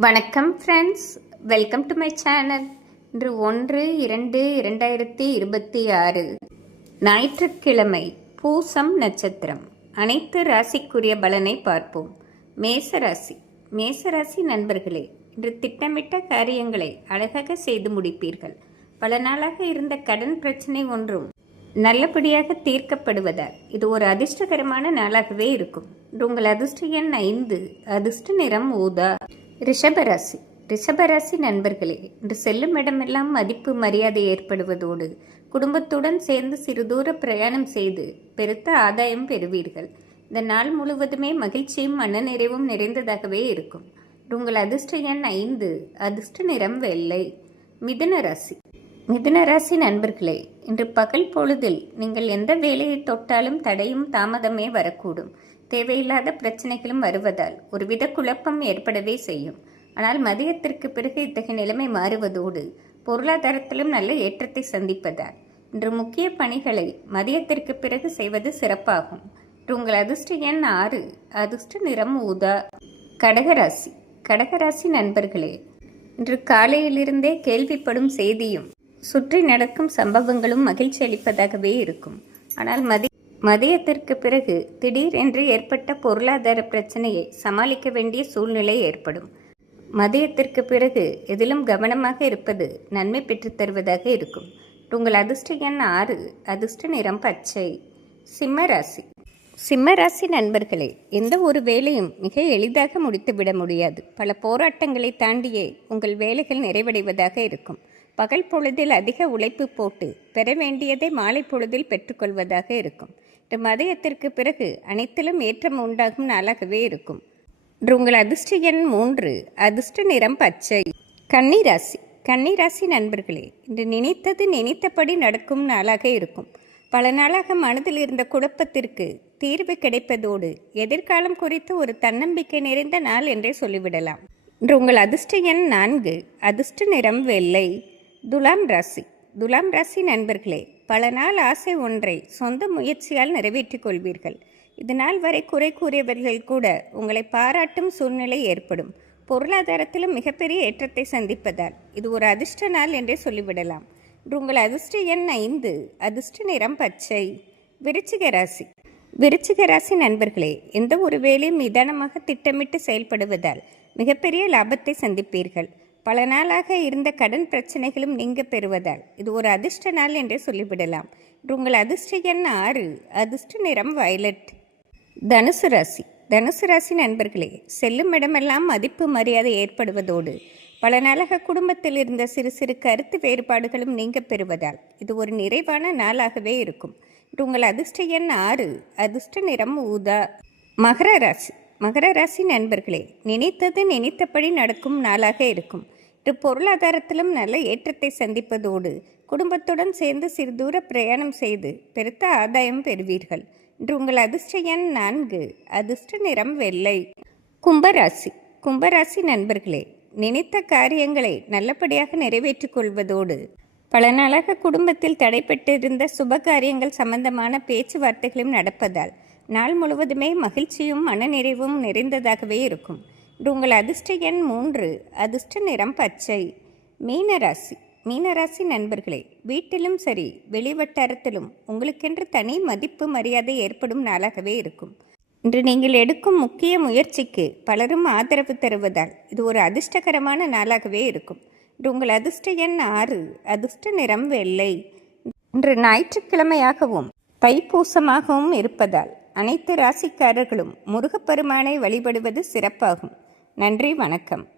வணக்கம் friends welcome to my channel இன்று ஒன்று இரண்டு இரண்டாயிரத்தி இருபத்தி ஆறு. ஞாயிற்றுக்கிழமை பூசம் நட்சத்திரம். அனைத்து ராசிக்குரிய பலனை பார்ப்போம். மேசராசி. மேசராசி நண்பர்களே இன்று திட்டமிட்ட காரியங்களை அழகாக செய்து முடிப்பீர்கள். பல நாளாக இருந்த கடன் பிரச்சனை ஒன்றும் நல்லபடியாக தீர்க்கப்படுவதால் இது ஒரு அதிர்ஷ்டகரமான நாளாகவே இருக்கும். உங்கள் அதிர்ஷ்ட எண் ஐந்து அதிர்ஷ்ட நிறம் ஊதா. ரிஷபராசி. ரிஷபராசி நண்பர்களே இன்று செல்லும் இடமெல்லாம் மதிப்பு மரியாதை ஏற்படுவதோடு குடும்பத்துடன் சேர்ந்து சிறு தூர பிரயாணம் செய்து பெருத்த ஆதாயம் பெறுவீர்கள். இந்த நாள் முழுவதுமே மகிழ்ச்சியும் மனநிறைவும் நிறைந்ததாகவே இருக்கும். உங்கள் அதிர்ஷ்ட எண் ஐந்து அதிர்ஷ்ட நிறம் வெள்ளை. மிதுன ராசி. மிதுன ராசி நண்பர்களே இன்று பகல் பொழுதில் நீங்கள் எந்த வேலையை தொட்டாலும் தடையும் தாமதமே வரக்கூடும். தேவையில்லாத பிரச்சனைகளும் வருவதால் ஒருவித குழப்பம் ஏற்படவே செய்யும். ஆனால் மதியத்திற்கு பிறகு இத்தகைய நிலைமை மாறுவதோடு பொருளாதாரத்திலும் நல்ல ஏற்றத்தை சந்திப்பதால் இன்று முக்கிய பணிகளை மதியத்திற்கு பிறகு செய்வது சிறப்பாகும். உங்கள் அதிர்ஷ்ட எண் ஆறு அதிர்ஷ்ட நிறம் ஊதா. கடகராசி. கடகராசி நண்பர்களே இன்று காலையிலிருந்தே கேள்விப்படும் செய்தியும் சுற்றி நடக்கும் சம்பவங்களும் மகிழ்ச்சி அளிப்பதாகவே இருக்கும். ஆனால் மதிய மதியத்திற்கு பிறகு திடீரென்று ஏற்பட்ட பொருளாதார பிரச்சனையை சமாளிக்க வேண்டிய சூழ்நிலை ஏற்படும். மதியத்திற்கு பிறகு எதிலும் கவனமாக இருப்பது நன்மை பெற்றுத் தருவதாக இருக்கும். உங்கள் அதிர்ஷ்ட எண் ஆறு அதிர்ஷ்ட நிறம் பச்சை. சிம்ம ராசி. சிம்ம ராசி நண்பர்களே எந்த ஒரு வேலையும் மிக எளிதாக முடித்துவிட முடியாது. பல போராட்டங்களை தாண்டியே உங்கள் வேலைகள் நிறைவடைவதாக இருக்கும். பகல் பொழுதில் அதிக உழைப்பு போட்டு பெற வேண்டியதை மாலை பொழுதில் பெற்றுக்கொள்வதாக இருக்கும். இந்த மதியத்திற்கு பிறகு அனைத்திலும் ஏற்றம் உண்டாகும் நாளாகவே இருக்கும். இன்று உங்கள் அதிர்ஷ்ட எண் மூன்று அதிர்ஷ்ட நிறம் பச்சை. கன்னிராசி. கன்னிராசி நண்பர்களே இன்று நினைத்தது நினைத்தபடி நடக்கும் நாளாக இருக்கும். பல நாளாக மனதில் இருந்த குழப்பத்திற்கு தீர்வு கிடைப்பதோடு எதிர்காலம் குறித்து ஒரு தன்னம்பிக்கை நிறைந்த நாள் என்றே சொல்லிவிடலாம். இன்று உங்கள் அதிர்ஷ்ட எண் நான்கு அதிர்ஷ்ட நிறம் வெள்ளை. துலாம் ராசி. துலாம் ராசி நண்பர்களே பல நாள் ஆசை ஒன்றை சொந்த முயற்சியால் நிறைவேற்றிக் கொள்வீர்கள். இதனால் வரை குறை கூறியவர்கள் கூட உங்களை பாராட்டும் சூழ்நிலை ஏற்படும். பொருளாதாரத்திலும் மிகப்பெரிய ஏற்றத்தை சந்திப்பதால் இது ஒரு அதிர்ஷ்ட நாள் என்றே சொல்லிவிடலாம். உங்கள் அதிர்ஷ்ட எண் ஐந்து அதிர்ஷ்ட நிறம் பச்சை. விருச்சிக ராசி. விருச்சிக ராசி நண்பர்களே எந்த ஒரு வேலையும் நிதானமாக திட்டமிட்டு செயல்படுவதால் மிகப்பெரிய லாபத்தை சந்திப்பீர்கள். பல நாளாக இருந்த கடன் பிரச்சனைகளும் நீங்க பெறுவதால் இது ஒரு அதிர்ஷ்ட நாள் என்றே சொல்லிவிடலாம். இன்று உங்கள் அதிர்ஷ்ட எண் ஆறு அதிர்ஷ்ட நிறம் வயலட். தனுசு ராசி. தனுசு ராசி நண்பர்களே செல்லும் இடமெல்லாம் மதிப்பு மரியாதை ஏற்படுவதோடு பல நாளாக குடும்பத்தில் இருந்த சிறு சிறு கருத்து வேறுபாடுகளும் நீங்க பெறுவதால் இது ஒரு நிறைவான நாளாகவே இருக்கும். இன்று உங்கள் அதிர்ஷ்ட எண் ஆறு அதிர்ஷ்ட நிறம் ஊதா. மகர ராசி. மகர ராசி நண்பர்களே நினைத்தது நினைத்தபடி நடக்கும் நாளாக இருக்கும். இன்று பொருளாதாரத்திலும் நல்ல ஏற்றத்தை சந்திப்பதோடு குடும்பத்துடன் சேர்ந்து சிறு தூர பிரயாணம் செய்து பெருத்த ஆதாயம் பெறுவீர்கள். இன்று உங்கள் அதிர்ஷ்ட எண் நான்கு அதிர்ஷ்ட நிறம் வெள்ளை. கும்பராசி கும்பராசி நண்பர்களே நினைத்த காரியங்களை நல்லபடியாக நிறைவேற்றிக் கொள்வதோடு பல நாளாக குடும்பத்தில் தடைப்பட்டிருந்த சுப காரியங்கள் சம்பந்தமான பேச்சுவார்த்தைகளும் நடப்பதால் நாள் முழுவதுமே மகிழ்ச்சியும் மனநிறைவும் நிறைந்ததாகவே இருக்கும். உங்கள் அதிர்ஷ்ட எண் மூன்று அதிர்ஷ்ட நிறம் பச்சை. மீனராசி. மீனராசி நண்பர்களே வீட்டிலும் சரி வெளிவட்டாரத்திலும் உங்களுக்கென்று தனி மதிப்பு மரியாதை ஏற்படும் நாளாகவே இருக்கும். இன்று நீங்கள் எடுக்கும் முக்கிய முயற்சிக்கு பலரும் ஆதரவு தருவதால் இது ஒரு அதிர்ஷ்டகரமான நாளாகவே இருக்கும். இன்று உங்கள் அதிர்ஷ்ட எண் ஆறு அதிர்ஷ்ட நிறம் வெள்ளை. இன்று ஞாயிற்றுக்கிழமையாகவும் தைப்பூசமாகவும் இருப்பதால் அனைத்து ராசிக்காரர்களும் முருகப்பெருமானை வழிபடுவது சிறப்பாகும். நன்றி வணக்கம்.